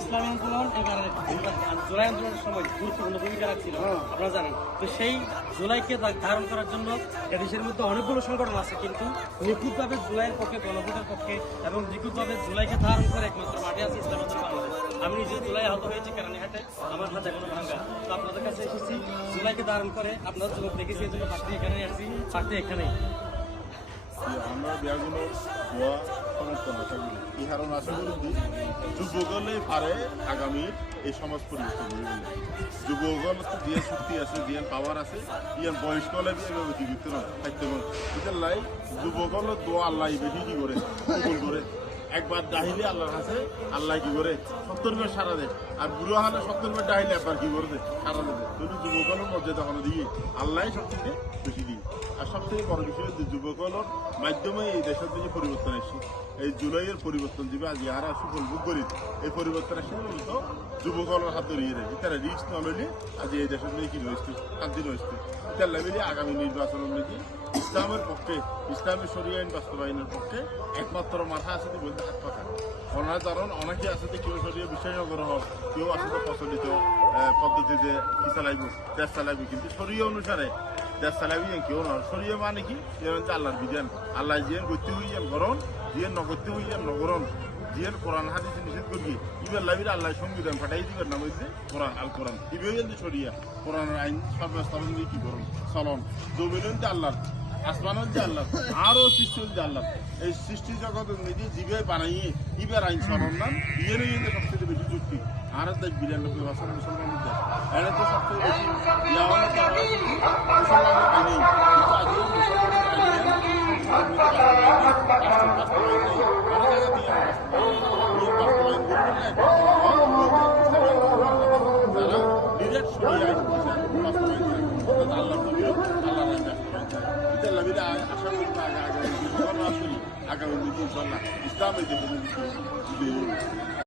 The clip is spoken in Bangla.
ইসলামী আন্দোলন জুলাই আন্দোলনের সময় গুরুত্বপূর্ণ ভূমিকা রাখছিল আপনারা জানেন। তো সেই জুলাইকে ধারণ করার জন্য এদেশের মধ্যে অনেকগুলো সংগঠন আছে, কিন্তু নিখুঁতভাবে জুলাইয়ের পক্ষে, গণভোটের পক্ষে এবং নিখুঁতভাবে জুলাইকে ধারণ করে একমাত্র মাঠে আছে ইসলামী আন্দোলন বাংলাদেশ। আমি নিজে জুলাই আহত হয়েছি কেরানীহাটে, আমার হাতে এখনো ভাঙা। তো আপনাদের কাছে এসেছি জুলাইকে ধারণ করে, আপনারা যুবক দেখেছি এই জন্য পার্টি এখানে আসছি, পার্টি এখানেই। আমরা বিয়াগুলো হওয়া সমর্থন আশা করি, এই কারণ আশা করি যুবকলে পারে আগামী এই সমাজ পরিবর্তন করবে। যুবকল যে শক্তি আছে, যে পাওয়ার আছে, ইয়ার বয়স্কলে এভাবে জীবিত না থাকতে পারে। এটার লাই যুবকল দোয়া আল্লাহ বেশি কি করে কবুল করে। একবার ডাহিলে আল্লাহর কাছে আল্লাহ কি করে 70 বার সারা দেয়, আর বুড়ো হলে 70 বার ডাহিলে একবার কি করে দেয়, সারা দেবে। যদি যুবকলের মর্যাদা কোনো দিয়ে আল্লাহ সবথেকে বেশি দিই। আর সব থেকে বড় বিষয় হচ্ছে যুবকলের মাধ্যমে এই দেশের দিকে পরিবর্তন আসছে। এই জুলাইয়ের পরিবর্তন দিবে আজ যারা সুফল ভোগ করি, এই পরিবর্তন আসছে মূলত যুবকলের হাতে রয়ে দেয়। তারা রিস্ক নললে আজ এই দেশের দিকে কি রয়েছে, শান্তি রয়েছে। তার লেভেলে আগামী নির্বাচনের মধ্যে ইসলামের পক্ষে, ইসলামী শরিয়া আইন বাস্তবায়নের পক্ষে একমাত্র মাথা আছে বলতে হাত পাকা। ওনার কারণ অনেকে আছে কেউ শরিয়া বিশ্বাস নগর হোক, কেউ আসলে প্রচলিত পদ্ধতিতে কি চালাইব, দেশ চালাইব, কিন্তু শরিয়া অনুসারে দেশ চালাবি কেউ নয়। শরিয়া মানে কি, আল্লাহর বিধান, আল্লাহ জিয়ান করতে হইয়ান গরণ, জিয়ান নগরতে হইয়ান নগরণ, জিয়ান কোরআন হাদিস নিষেধ করবি, ইবার লাইবির আল্লাহ সংবিধান ফাটাই দিবেন নাম হয়েছে কোরআন, আল কোরআন ইবে শরিয়া। কোরআনের আইন সর্বস্থাপন দিয়ে কি করুন চলন, জমিন আল্লাহ, আসমান হচ্ছে আল্লাহ, আরো সৃষ্টি হচ্ছে আল্লাহ। এই সৃষ্টি জগতের নিজে জীবে বানাইয়ে ইবার আইন চলন না, ইয়ের সবচেয়ে বেশি যুক্তি। আর দেখ 92% মুসলমানের দেশ, এটা তো সবচেয়ে বেশি মুসলমানের আইনেই, কিন্তু আজকে মুসলমানের আগামী ইসলামের